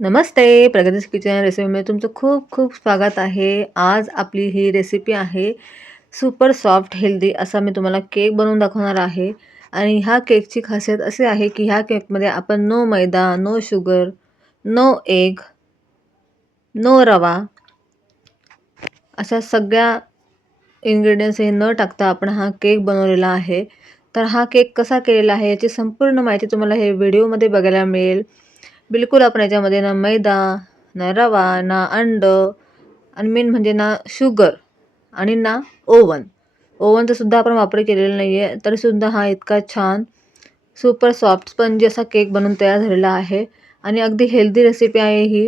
नमस्ते. प्रगतीज kitchen रेसिपीमध्ये तुमचं खूप खूप स्वागत आहे. आज आपली ही रेसिपी आहे सुपर सॉफ्ट हेल्दी असा मी तुम्हाला केक बनवून दाखवणार आहे. आणि ह्या केकची खासियत अशी आहे की ह्या केकमध्ये आपण नो मैदा, no sugar, no egg, no रवा अशा सगळ्या इन्ग्रेडियंट्स हे न टाकता आपण हा केक बनवलेला आहे. तर हा केक कसा केलेला आहे याची संपूर्ण माहिती तुम्हाला हे व्हिडिओमध्ये बघायला मिळेल. बिलकुल आपण याच्यामध्ये ना मैदा, ना रवा, ना अंडं आणि मेन म्हणजे ना शुगर आणि ना ओव्हन. ओव्हनचा सुद्धा आपण वापर केलेला नाही आहे. तरीसुद्धा हा इतका छान सुपर सॉफ्ट स्पंजी असा केक बनून तयार झालेला आहे. आणि अगदी हेल्दी रेसिपी आहे ही.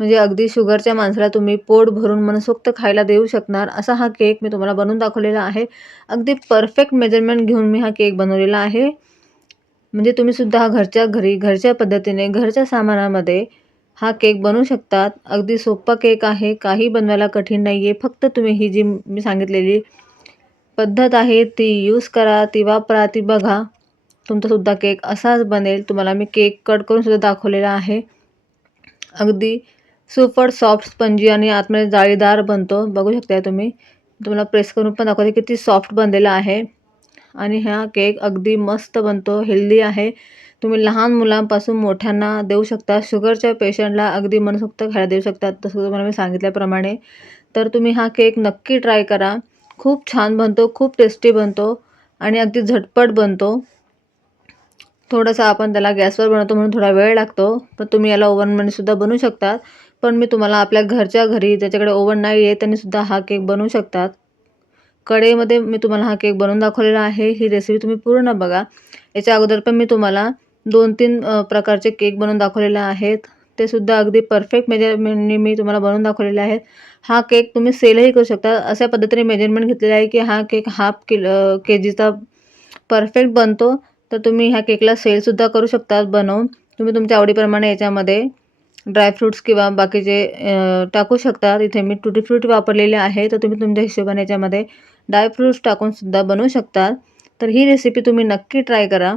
म्हणजे अगदी शुगरच्या माणसाला तुम्ही पोट भरून मनसोक्त खायला देऊ शकणार असा हा केक मी तुम्हाला बनवून दाखवलेला आहे. अगदी परफेक्ट मेजरमेंट घेऊन मी हा केक बनवलेला आहे. म्हणजे तुम्ही सुद्धा हा घरच्या घरी घरच्या पद्धतीने घरच्या सामानामध्ये हा केक बनवू शकतात. अगदी सोपा केक आहे. काही बनवायला कठीण नाही आहे. फक्त तुम्ही ही जी मी सांगितलेली पद्धत आहे ती यूज करा, ती वापरा, ती बघा. तुमचासुद्धा केक असाच बनेल. तुम्हाला मी केक कट करून सुद्धा दाखवलेला आहे. अगदी सुपर सॉफ्ट स्पंजी आणि आतमध्ये जाळीदार बनतो. बघू शकता तुम्ही. तुम्हाला प्रेस करून पण दाखवते किती सॉफ्ट बनलेला आहे. आणि हा केक अगदी मस्त बनतो, हेल्दी आहे. तुम्ही लहान मुलांपासून मोठ्यांना देऊ शकता. शुगरच्या पेशंटला अगदी मनसोक्त खायला देऊ शकतात तसं तुम्हाला मी सांगितल्याप्रमाणे. तर तुम्ही हा केक नक्की ट्राय करा. खूप छान बनतो, खूप टेस्टी बनतो आणि अगदी झटपट बनतो. थोडंसं आपण त्याला गॅसवर बनवतो म्हणून थोडा वेळ लागतो. पण तुम्ही याला ओव्हनमध्ये सुद्धा बनवू शकतात. पण मी तुम्हाला आपल्या घरच्या घरी ज्याच्याकडे ओव्हन नाही आहे त्यांनी सुद्धा हा केक बनवू शकतात. कढईमध्ये मी तुम्हाला हा केक बनवून दाखवलेला आहे. ही रेसिपी तुम्ही पूर्ण बघा. याच्या अगोदर पण मी तुम्हाला 2-3 प्रकारचे केक बनवून दाखवलेले आहेत. ते सुद्धा अगदी परफेक्ट मेजरमेंटने मी तुम्हाला बनवून दाखवलेले आहेत. हा केक तुम्ही सेलही करू शकता. अशा पद्धतीने मेजरमेंट घेतलेला आहे की हा केक हाफ केजीचा परफेक्ट बनतो. तर तुम्ही ह्या केकला सेलसुद्धा करू शकता बनवून. तुम्ही तुमच्या आवडीप्रमाणे याच्यामध्ये ड्रायफ्रूट्स किंवा बाकीचे टाकू शकता. इथे मी टुटी फ्रुटी वापरलेले आहे. तर तुम्ही तुमच्या हिशोबाने याच्यामध्ये ड्रायफ्रूट्स टाकून सुद्धा बनवू शकता. तर ही रेसिपी तुम्ही नक्की ट्राय करा.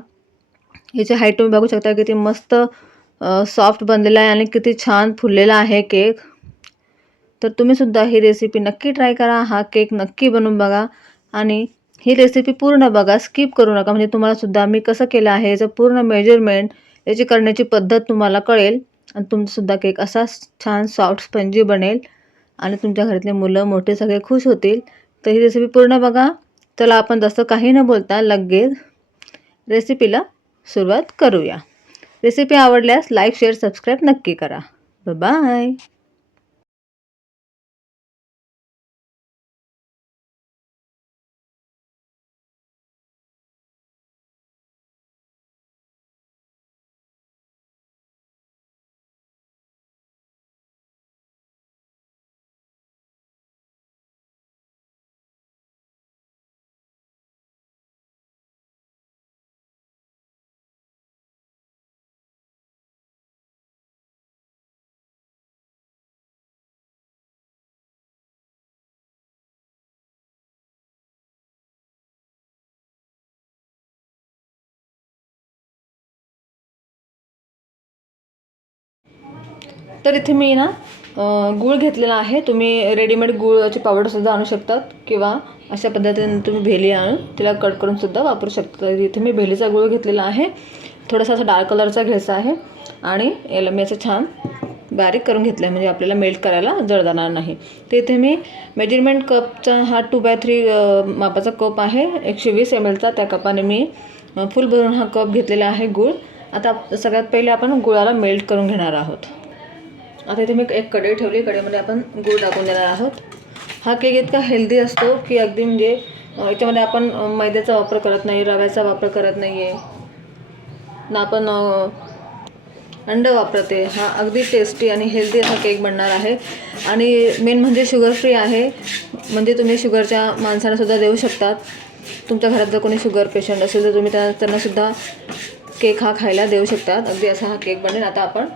याची हाईट तुम्ही बघू शकता किती मस्त सॉफ्ट बनलेला आहे आणि किती छान फुललेला आहे केक. तर तुम्ही सुद्धा ही रेसिपी नक्की ट्राय करा. हा केक नक्की बनवून बघा आणि ही रेसिपी पूर्ण बघा, स्किप करू नका. म्हणजे तुम्हाला सुद्धा मी कसं केलं आहे याचं पूर्ण मेजरमेंट, याची करण्याची पद्धत तुम्हाला कळेल आणि तुमचासुद्धा केक असा छान सॉफ्ट स्पंजी बनेल आणि तुमच्या घरातले मुलं मोठे सगळे खुश होतील. तर ही रेसिपी पूर्ण बघा. चला आपण जास्त काही न बोलता लगेच रेसिपीला सुरुवात करूया. रेसिपी आवडल्यास लाईक, शेअर, सबस्क्राईब नक्की करा. बाय. तर इथे मी ना गूळ घेतलेला आहे. तुम्ही रेडीमेड गुळाची पावडरसुद्धा आणू शकतात किंवा अशा पद्धतीने तुम्ही भेली आणून तिला कट करूनसुद्धा वापरू शकता. तर इथे मी भेलीचा गूळ घेतलेला आहे. थोडासा असा डार्क कलरचा घ्यायचा आहे आणि याला मी असं छान बारीक करून घेतलं आहे म्हणजे आपल्याला मेल्ट करायला जड जाणार नाही. तर इथे मी मेजरमेंट कपचा हा 2/3 मापाचा कप आहे. 120 ml चा. त्या कपाने मी फुल भरून हा कप घेतलेला आहे गूळ. आता सगळ्यात पहिले आपण गुळाला मेल्ट करून घेणार आहोत. आता इथे मी एक कढई ठेवली. कढईमध्ये आपण गूळ टाकून देणार आहोत. हा केक इतका हेल्दी असतो की अगदी म्हणजे याच्यामध्ये आपण मैद्याचा वापर करत नाही, रव्याचा वापर करत नाही आहे ना, आपण अंड वापरते. हा अगदी टेस्टी आणि हेल्दी असा केक बनणार आहे. आणि मेन म्हणजे शुगर फ्री आहे. म्हणजे तुम्ही शुगरच्या माणसांनासुद्धा देऊ शकतात. तुमच्या घरात जर कोणी शुगर पेशंट असेल तर तुम्ही त्यांनासुद्धा केक हा खायला देऊ शकतात. अगदी असा हा केक बनेल. आता आपण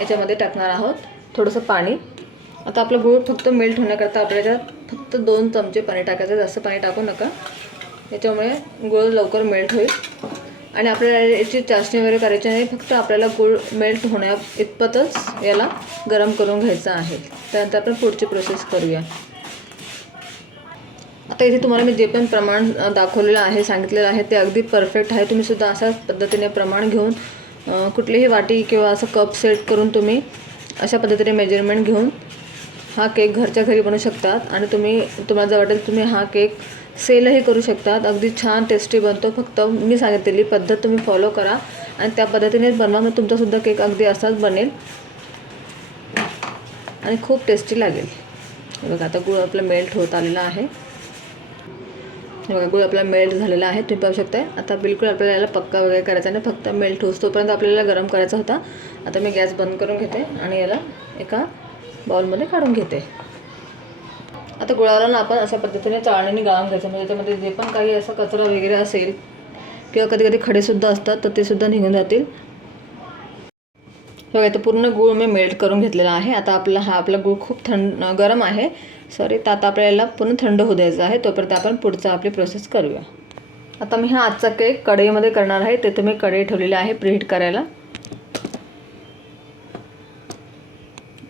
याच्यामध्ये टाकणार आहोत थोडंसं पाणी. आता आपलं गूळ फक्त मेल्ट होण्याकरता आपल्याला फक्त 2 चमचे पाणी टाकायचं. जास्त पाणी टाकू नका, याच्यामुळे गूळ लवकर मेल्ट होईल. आणि आपल्याला याची चाशणी वगैरे करायची नाही, फक्त आपल्याला गूळ मेल्ट होण्या इतपतच याला गरम करून घ्यायचं आहे. त्यानंतर आपण पुढची प्रोसेस करूया. आता इथे तुम्हाला मी जे पण प्रमाण दाखवलेलं आहे, सांगितलेलं आहे, ते अगदी परफेक्ट आहे. तुम्ही सुद्धा अशाच पद्धतीने प्रमाण घेऊन कुठलीही वाटी किंवा असं कप सेट करून तुम्ही अशा पद्धतीने मेजरमेंट घेऊन हा केक घरच्या घरी बनवू शकतात. आणि तुम्हाला जर वाटेल तुम्ही हा केक सेलही करू शकतात. अगदी छान टेस्टी बनतो. फक्त मी सांगितलेली पद्धत तुम्ही फॉलो करा आणि त्या पद्धतीने बनवा, मग तुमचासुद्धा केक अगदी असाच बनेल आणि खूप टेस्टी लागेल. हे बघा, आता गूळ आपला मेल्ट होत आलेला आहे. हे बघा, गूळ आपला मेल्ट झालेला आहे, तुम्ही पाहू शकताय. आता बिलकुल आपल्याला याला पक्का वगैरे करायचा नाही, फक्त मेल्ट होस तोपर्यंत आपल्याला गरम करायचा होता. आता मी गॅस बंद करून घेते आणि याला एका बाउलमध्ये काढून घेते. आता गुळाला ना आपण अशा पद्धतीने चाळणीने गाळून घ्यायचं, म्हणजे त्याच्यामध्ये जे पण काही असा कचरा वगैरे असेल किंवा कधी कधी खडेसुद्धा असतात तर ते सुद्धा निघून जातील. बघा, इथं पूर्ण गूळ मी मेल्ट करून घेतलेला आहे. आता आपला गूळ खूप गरम आहे, तर आता आपल्याला पूर्ण थंड होऊ द्यायचं आहे. तोपर्यंत आपण पुढचा आपली प्रोसेस करूया. आता मी हा आजचा केक कढईमध्ये करणार आहे. तेथे मी कढई ठेवलेली आहे प्रीहीट करायला.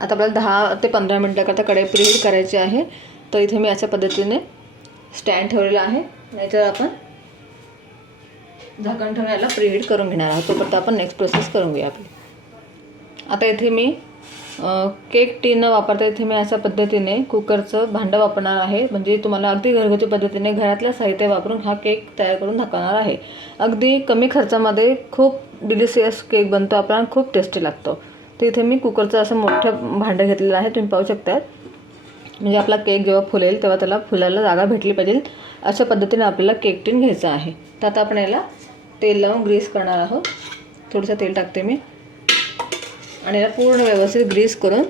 आता आपल्याला 10 ते 15 मिनिटाकरता कढई प्रीहीट करायची आहे. तर इथे मी अशा पद्धतीने स्टँड ठेवलेला आहे. याच्यावर आपण झाकण ठेवून याला प्रीहीट करून घेणार आहोत. तोपर्यंत आपण नेक्स्ट प्रोसेस करून घेऊया आपली. आता इथे मी केक टीन न वापरता इथे मी अशा पद्धतीने कुकरचं भांडं वापरणार आहे. म्हणजे तुम्हाला अगदी घरगुती पद्धतीने घरातल्या साहित्य वापरून हा केक तयार करून दाखवणार आहे. अगदी कमी खर्चामध्ये खूप डिलिशियस केक बनतो आपला, खूप टेस्टी लागतो. तर इथे मी कुकरचं असं मोठं भांडं घेतलेलं आहे, तुम्ही पाहू शकता. म्हणजे आपला केक जेव्हा फुलेल तेव्हा त्याला फुलायला जागा भेटली पाहिजे, अशा पद्धतीने आपल्याला केक टीन घ्यायचं आहे. तर आता आपण याला तेल लावून ग्रीस करणार आहोत. थोडंसं तेल टाकते मी आणि याला पूर्ण व्यवस्थित ग्रीस करून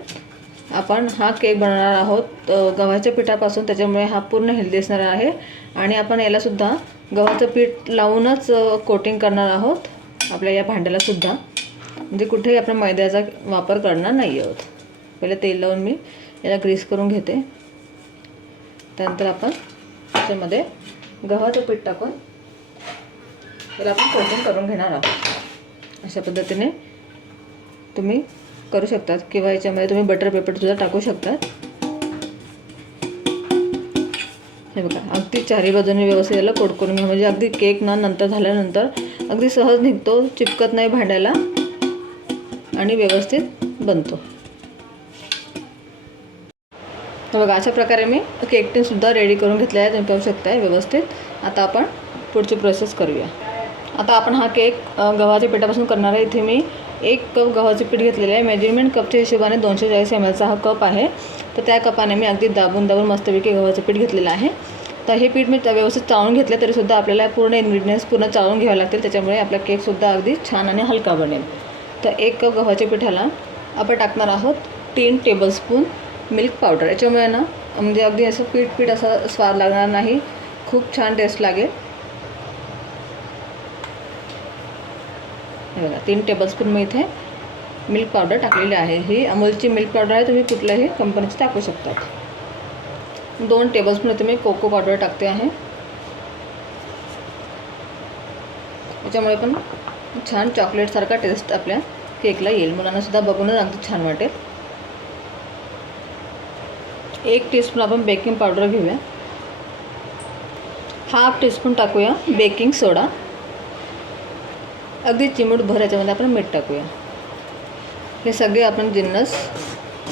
आपण हा केक बनवणार आहोत गव्हाच्या पिठापासून. त्याच्यामुळे हा पूर्ण हेल्दी असणार आहे. आणि आपण यालासुद्धा गव्हाचं पीठ लावूनच कोटिंग करणार आहोत आपल्या या भांड्यालासुद्धा, म्हणजे कुठेही आपण मैद्याचा वापर करणार नाही आहोत. पहिले तेल लावून मी याला ग्रीस करून घेते. त्यानंतर आपण त्याच्यामध्ये गव्हाचं पीठ टाकून याला आपण कोटिंग करून घेणार आहोत. अशा पद्धतीने तुम्ही करू शकतात किंवा याच्यामध्ये तुम्ही बटर पेपरसुद्धा टाकू शकतात. हे बघा, अगदी चारी बाजूने व्यवस्थित याला कोट करून घ्या, म्हणजे अगदी केक नंतर झाल्यानंतर अगदी सहज निघतो, चिपकत नाही भांड्याला आणि व्यवस्थित बनतो. तर बघा, अशा प्रकारे मी केक टीनसुद्धा रेडी करून घेतला आहे, तुम्ही पाहू शकता व्यवस्थित. आता आपण पुढची प्रोसेस करूया. आता आपण हा केक गव्हाच्या पिठापासून करणार आहे. इथे मी 1 कप गव्हाचे पीठ घेतलेले आहे. मेजरमेंट कपच्या हिशोबाने 240 ml हा कप आहे. तर त्या कपाने मी अगदी दाबून मस्तपैकी गव्हाचं पीठ घेतलेलं आहे. तर हे पीठ मी व्यवस्थित चाळून घेतलं, तरीसुद्धा आपल्याला पूर्ण इन्ग्रेडियंट्स पूर्ण चाळून घ्यावे लागतील. त्याच्यामुळे आपला केकसुद्धा अगदी छान आणि हलका बनेल. तर 1 कप गव्हाच्या पिठाला आपण टाकणार आहोत 3 टेबलस्पून मिल्क पावडर. याच्यामुळे ना म्हणजे अगदी असं पीठ असं स्वाद लागणार नाही, खूप छान टेस्ट लागेल. हे बघा, 3 टेबलस्पून मी इथे मिल्क पावडर टाकलेली आहे. ही अमूलची मिल्क पावडर आहे, तुम्ही कुठल्याही कंपनीची टाकू शकतात. 2 टेबलस्पून इथे मी कोको पावडर टाकते आहे. याच्यामुळे पण छान चॉकलेटसारखा टेस्ट आपल्या केकला येईल. मुलांनासुद्धा बघूनच अगदी छान वाटेल. 1 टीस्पून आपण बेकिंग पावडर घेऊया. 1/2 टीस्पून टाकूया बेकिंग सोडा. अगदी चिमूटभर याच्यामध्ये आपण मीठ टाकूया. हे सगळे आपण जिन्नस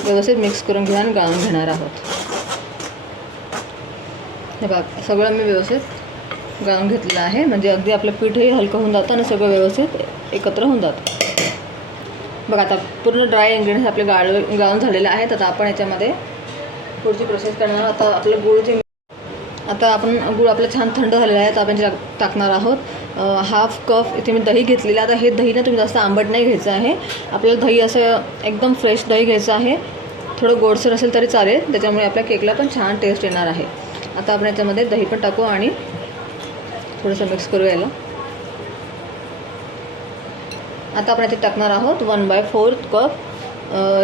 व्यवस्थित मिक्स करून घेऊया आणि गाळून घेणार आहोत. हे बघा, सगळं मी व्यवस्थित गाळून घेतलेलं आहे, म्हणजे अगदी आपलं पीठही हलकं होऊन जातं आणि सगळं व्यवस्थित एकत्र होऊन जातं. बघा, आता पूर्ण ड्राय इन्ग्रेडियंट्स आपले गाळून झालेले आहेत. आता आपण याच्यामध्ये पुढची प्रोसेस करणार आहोत. आता आपण गूळ आपलं छान थंड झालेलं आहे. आता आपण टाकणार आहोत 1/2 कप इथे मी दही घेतलेलं. आता हे दही ना तुम्ही जास्त आंबट नाही घ्यायचं आहे. आपल्याला दही असं एकदम फ्रेश दही घ्यायचं आहे. थोडं गोडसर असेल तरी चालेल, त्याच्यामुळे आपल्या केकला पण छान टेस्ट येणार आहे. आता आपण याच्यामध्ये दही पण टाकू आणि थोडंसं मिक्स करू याला. आता आपण याच्यात टाकणार आहोत 1/4 कप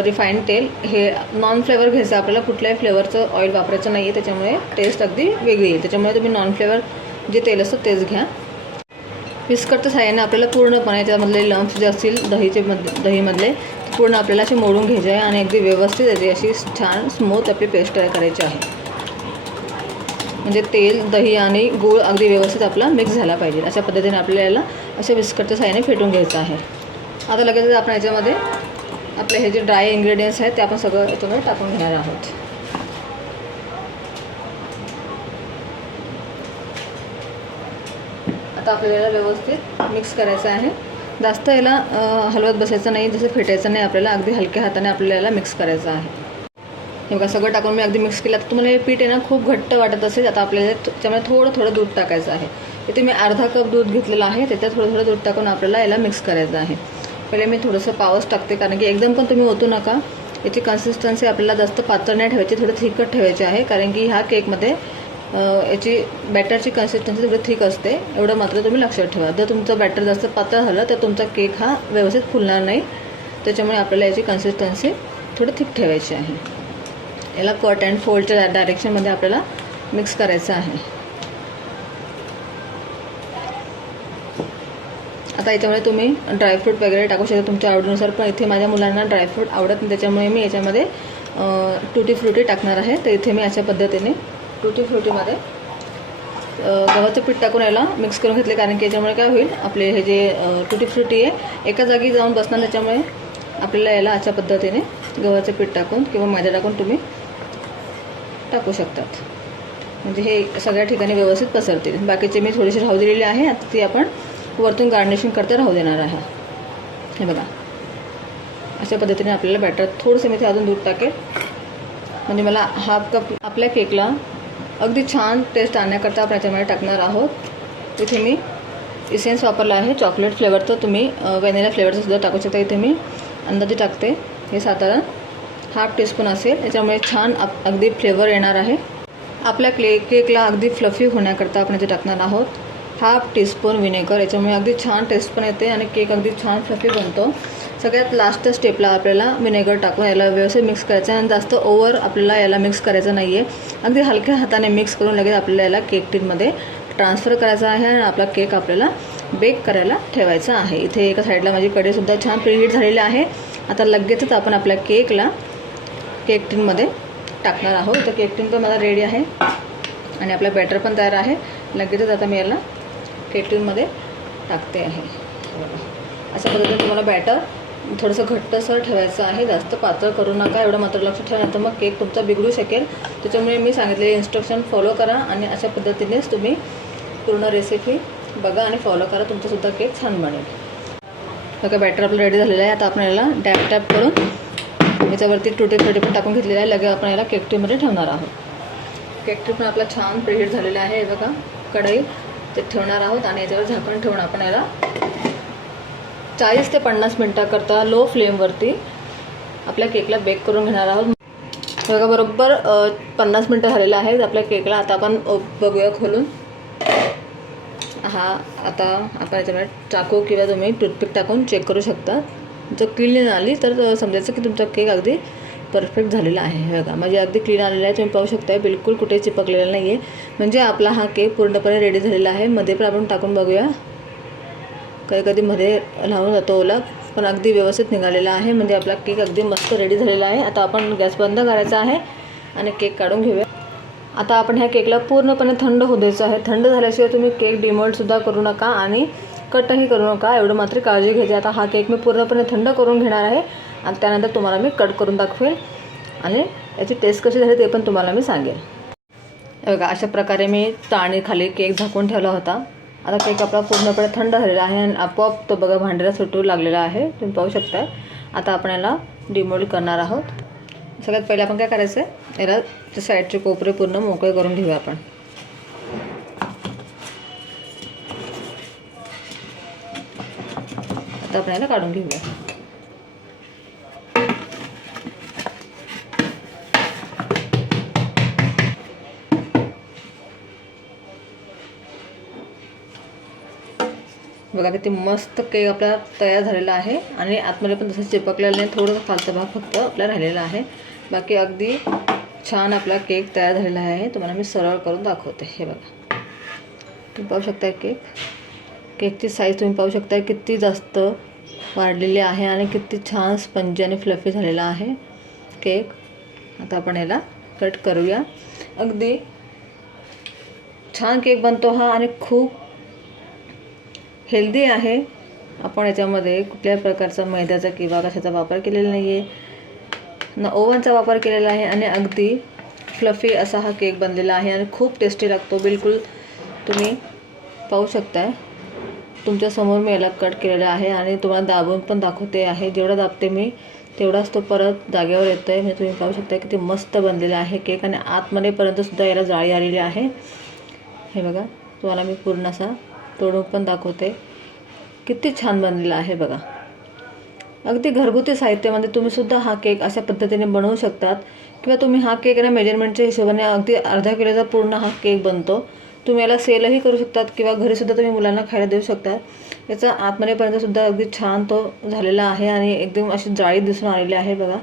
रिफाईंड तेल. हे नॉन फ्लेवर घ्यायचं आपल्याला, कुठल्याही फ्लेवरचं ऑइल वापरायचं नाही आहे, त्याच्यामुळे टेस्ट अगदी वेगळी येईल. त्याच्यामुळे तुम्ही नॉन फ्लेवर जे तेल असतं तेच घ्या. विस्कटच्या साहाय्याने आपल्याला पूर्णपणे त्यामधले लम्प्स जे असतील दहीमधले पूर्ण आपल्याला असे मोडून घ्यायचे आहे आणि अगदी व्यवस्थित याची अशी छान स्मूथ आपली पेस्ट तयार करायची आहे. म्हणजे तेल, दही आणि गूळ अगदी व्यवस्थित आपला मिक्स झाला पाहिजे. अशा पद्धतीने आपल्याला अशा विस्कटच्या साहाय्याने फेटून घ्यायचं आहे. आता लगेच आपण याच्यामध्ये आपले हे जे ड्राय इन्ग्रेडियंट्स आहेत ते आपण सगळं याच्यामध्ये टाकून घेणार आहोत. आता आपल्याला व्यवस्थित मिक्स करायचं आहे. जास्त याला हलवत बसायचं नाही, जसं फेटायचं नाही आपल्याला. अगदी हलक्या हाताने आपल्याला मिक्स करायचं आहे. हे बघा सगळं टाकून मी अगदी मिक्स केलं. आता तुम्हाला हे पीठ आहे ना खूप घट्ट वाटत असेल, आता आपल्याला त्याच्यामध्ये थोडं दूध टाकायचं आहे. इथे मी अर्धा कप दूध घेतलेलं आहे, त्याच्यात थोडं दूध टाकून आपल्याला याला मिक्स करायचं आहे. पहिले मी थोडंसं पावच टाकते, कारण की एकदम पण तुम्ही ओतू नका. याची कन्सिस्टन्सी आपल्याला जास्त पातळ नाही ठेवायची, थोडं थिकट ठेवायची आहे. कारण की ह्या केकमध्ये याची बॅटरची कन्सिस्टन्सी थोडी थिक असते, एवढं मात्र तुम्ही लक्षात ठेवा. जर तुमचं बॅटर जास्त पातळ झालं तर तुमचा केक हा व्यवस्थित फुलणार नाही. त्याच्यामुळे आपल्याला याची कन्सिस्टन्सी थोडी थिक ठेवायची आहे. याला कट अँड फोल्डच्या डायरेक्शनमध्ये आपल्याला मिक्स करायचं आहे. आता याच्यामध्ये तुम्ही ड्रायफ्रूट वगैरे टाकू शकता तुमच्या आवडीनुसार, पण इथे माझ्या मुलांना ड्रायफ्रूट आवडत नाही, त्याच्यामुळे मी याच्यामध्ये टुटी फ्रुटी टाकणार आहे. तर इथे मी अशा पद्धतीने टुटी फ्रुटीमध्ये गव्हाचं पीठ टाकून याला मिक्स करून घेतले, कारण की याच्यामुळे काय होईल, आपले हे जे टुटी फ्रुटी आहे एका जागी जाऊन बसणार. त्याच्यामुळे आपल्याला याला अशा पद्धतीने गव्हाचं पीठ टाकून किंवा मैदा टाकून तुम्ही टाकू शकतात, म्हणजे हे सगळ्या ठिकाणी व्यवस्थित पसरतील. बाकीचे मी थोडीशी राहू दिलेली आहे, आता ती आपण वरतून गार्निशिंग करता राहू देणार आहे. हे बघा अशा पद्धतीने आपल्याला बॅटर थोडंसं मी ते अजून दूध टाकेल, म्हणजे मला हाफ कप आपल्या केकला अगदी छान टेस्ट आणण्याकरता आपण याच्यामध्ये टाकणार आहोत. इथे मी इसेन्स वापरला आहे चॉकलेट फ्लेवरचं, तुम्ही व्हॅनिला फ्लेवरचं सुद्धा टाकू शकता. इथे मी अंदाजे टाकते, हे साधारण हाफ टीस्पून असेल, याच्यामुळे छान अगदी फ्लेवर येणार आहे. आपल्या केकला अगदी फ्लफी होण्याकरता आपण इथे टाकणार आहोत हाफ टीस्पून विनेगर, याच्यामुळे अगदी छान टेस्ट पण येते आणि केक अगदी छान फ्लफी बनतो. सगळ्यात लास्ट स्टेपला आपल्याला विनेगर टाकून याला व्यवस्थित मिक्स करायचं आहे आणि जास्त ओव्हर आपल्याला याला मिक्स करायचं नाही आहे. अगदी हलक्या हाताने मिक्स करून लगेच आपल्याला याला केक टीनमध्ये ट्रान्सफर करायचा आहे आणि आपला केक आपल्याला बेक करायला ठेवायचा आहे. इथे एका साईडला माझी कढईसुद्धा छान प्रीहीट झालेली आहे. आता लगेचच आपण आपल्या केकला केक टीनमध्ये टाकणार आहोत. तर केक टीन पण माझा रेडी आहे आणि आपला बॅटर पण तयार आहे. लगेचच आता मी याला केक टीनमध्ये टाकते आहे. अशा पद्धतीने तुम्हाला बॅटर थोडंसं घट्टसर ठेवायचं आहे, जास्त पातळ करू नका, एवढं मात्र लक्ष ठेवा, तर मग केक तुमचा बिघडू शकेल. त्याच्यामुळे मी सांगितलेले इन्स्ट्रक्शन फॉलो करा आणि अशा पद्धतीनेच तुम्ही पूर्ण रेसिपी बघा आणि फॉलो करा, तुमचासुद्धा केक छान बनेल. बघा बॅटर आपलं रेडी झालेलं आहे. आता आपण याला टॅप करून याच्यावरती टुटी फ्रुटी पण टाकून घेतलेलं आहे. लगेच आपण याला केक टीमध्ये ठेवणार आहोत. केक टी पण आपला छान प्रीहीट झालेला आहे. बघा कढई ते ठेवणार आहोत आणि याच्यावर झाकण ठेवून आपण याला 40 ते 50 मिनटाकरता लो फ्लेमवरती आपल्या केकला बेक करून घेणार आहोत. बघा बरोबर 50 मिनटं झालेलं आहे आपल्या केकला. आता आपण बघूया खोलून. आता आपण याच्यामध्ये चाकू किंवा तुम्ही टूथपिक टाकून चेक करू शकता. जर क्लीन आली तर समजायचं की तुमचा केक अगदी परफेक्ट झालेला आहे. बघा म्हणजे अगदी क्लीन आलेला आहे, तुम्ही पाहू शकता, बिलकुल कुठे चिपकलेला नाही आहे. म्हणजे आपला हा केक पूर्णपणे रेडी झालेला आहे. मध्ये पण आपण टाकून बघूया, कधी मध्ये लावून जातो ओला, पण अगदी व्यवस्थित निघालेला आहे. म्हणजे आपला केक अगदी मस्त रेडी झालेला आहे. आता आपण गॅस बंद करायचा आहे आणि केक काढून घेऊया. आता आपण ह्या केकला पूर्णपणे थंड होऊ द्यायचं आहे. थंड झाल्याशिवाय तुम्ही केक डिमोल्डसुद्धा करू नका आणि कटही करू नका, एवढं मात्र काळजी घ्यायची. आता हा केक मी पूर्णपणे थंड करून घेणार आहे आणि त्यानंतर तुम्हाला मी कट करून दाखवेल आणि याची टेस्ट कशी झाली ते पण तुम्हाला मी सांगेल. बघा अशा प्रकारे मी खाली केक झाकून ठेवला होता. आता केक आपला पूर्णपणे थंड झालेला आहे आणि आपोआप तो बघा भांड्याला सुटू लागलेला आहे, तुम्ही पाहू शकता. आता आपण याला डिमोल्ड करणार आहोत. सगळ्यात पहिले आपण काय करायचं आहे, याला साईडचे कोपरे पूर्ण मोकळे करून घेऊया आपण. आता आपण याला काढून घेऊया. बघा किती मस्त केक आपला तयार झालेला आहे आणि आतमध्ये पण तसं चिपकलेलं नाही, थोडंसं खालचा भाग फक्त आपला राहिलेला आहे. बाकी अगदी छान आपला केक तयार झालेला आहे. तुम्हाला मी सरळ करून दाखवते. हे बघा तुम्ही पाहू शकता केक केकची साईज तुम्ही पाहू शकता किती जास्त वाढलेली आहे आणि किती छान स्पंजी आणि फ्लफी झालेला आहे केक. आता आपण याला कट करूया. अगदी छान केक बनतो हा आणि खूप हेल्दी आहे. आपण याच्यामध्ये कुठल्याही प्रकारचा मैद्याचा किंवा कशाचा वापर केलेला नाही आहे, ना ओव्हनचा वापर केलेला आहे आणि अगदी फ्लफी असा हा केक बनलेला आहे आणि खूप टेस्टी लागतो. बिलकुल तुम्ही पाहू शकताय, तुमच्यासमोर मी याला कट केलेला आहे आणि तुम्हाला दाबून पण दाखवते आहे. जेवढा दाबते मी तेवढाच तो परत जागेवर येतो आहे. म्हणजे तुम्ही पाहू शकता किती मस्त बनलेला आहे केक आणि आतमध्येपर्यंत सुद्धा याला जाळी आलेली आहे. हे बघा, तुम्हाला मी पूर्ण असा तोडून पण दाखवते, किती छान बनलेला आहे बघा. अगदी घरगुती साहित्यामध्ये तुम्हीसुद्धा हा केक अशा पद्धतीने बनवू शकतात किंवा तुम्ही हा केक ना मेजरमेंटच्या हिशोबाने अगदी अर्धा किलोचा पूर्ण हा केक बनतो. तुम्ही याला सेलही करू शकतात किंवा घरीसुद्धा तुम्ही मुलांना खायला देऊ शकता. याचा आतमध्येपर्यंत सुद्धा अगदी छान तो झालेला आहे आणि एकदम अशी जाळी दिसून आलेली आहे बघा.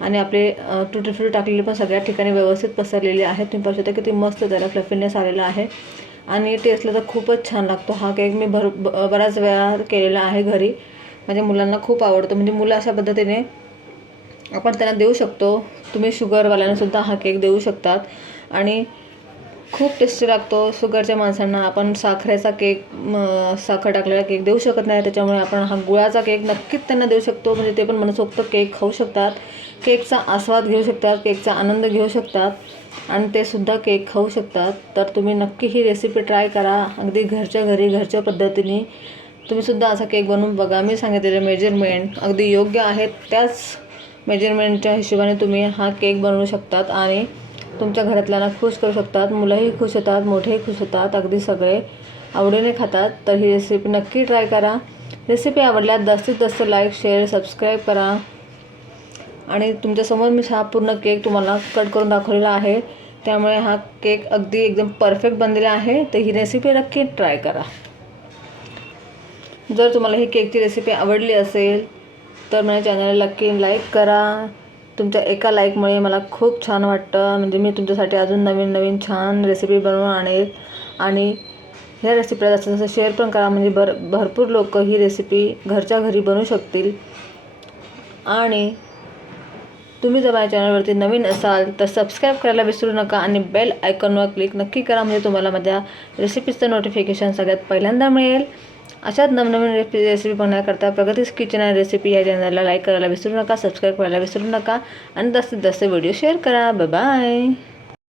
आणि आपले तुटी फ्रुटी टाकलेली पण सगळ्या ठिकाणी व्यवस्थित पसरलेली आहे. तुम्ही पाहू शकता किती मस्त त्याला फ्लफीनेस आलेला आहे आणि टेस्टला तर खूपच छान लागतो. हा केक मी बऱ्याच वेळा केलेला आहे घरी. माझ्या मुलांना खूप आवडतो. म्हणजे मुलं अशा पद्धतीने आपण त्यांना देऊ शकतो. तुम्ही शुगरवाल्यांना सुद्धा हा केक देऊ शकतात आणि खूप टेस्टी लागतो. शुगरच्या माणसांना आपण साखरेचा केक, साखर टाकलेला केक देऊ शकत नाही, त्याच्यामुळे आपण हा गुळाचा केक नक्कीच त्यांना देऊ शकतो. म्हणजे ते पण मनसोक्त केक खाऊ शकतात, केकचा आस्वाद घेऊ शकतात, केकचा आनंद घेऊ शकतात आणि ते सुद्धा केक खाऊ शकतात. तर तुम्ही नक्की ही रेसिपी ट्राय करा. अगदी घरच्या घरी घरच्या पद्धतीने तुम्हीसुद्धा असा केक बनवून बघा. मी सांगितलेले मेजरमेंट अगदी योग्य आहेत, त्याच मेजरमेंटच्या हिशोबाने तुम्ही हा केक बनवू शकतात आणि तुमच्या घरातल्यांना खुश करू शकतात. मुलंही खुश होतात, मोठेही खुश होतात, अगदी सगळे आवडीने खातात. तर ही रेसिपी नक्की ट्राय करा. रेसिपी आवडल्यास जास्तीत जास्त लाईक, शेअर, सबस्क्राईब करा आणि तुमच्यासमोर मी हा पूर्ण केक तुम्हाला कट करून दाखवलेला आहे, त्यामुळे हा केक अगदी एकदम परफेक्ट बनलेला आहे. तर ही रेसिपी नक्की ट्राय करा. जर तुम्हाला ही केकची रेसिपी आवडली असेल तर माझ्या चॅनलला नक्की लाईक करा. तुमच्या एका लाईकमुळे मला खूप छान वाटतं. म्हणजे मी तुमच्यासाठी अजून नवीन नवीन छान रेसिपी बनवून आणेल आणि ह्या रेसिपीला जास्तीत जास्त शेअर पण करा. म्हणजे भरपूर लोक ही रेसिपी घरच्या घरी बनवू शकतील. आणि तुम्ही जर माझ्या चॅनलवरती नवीन असाल तर सबस्क्राईब करायला विसरू नका आणि बेल आयकॉनवर क्लिक नक्की करा. म्हणजे तुम्हाला माझ्या रेसिपीचं नोटिफिकेशन सगळ्यात पहिल्यांदा मिळेल. अशाच नवनवीन रेसिपी बनवण्याकरता प्रगतीज किचन अँड रेसिपी या चॅनलला लाईक करायला विसरू नका, सबस्क्राईब करायला विसरू नका आणि जास्तीत जास्त व्हिडिओ शेअर करा. Bye bye.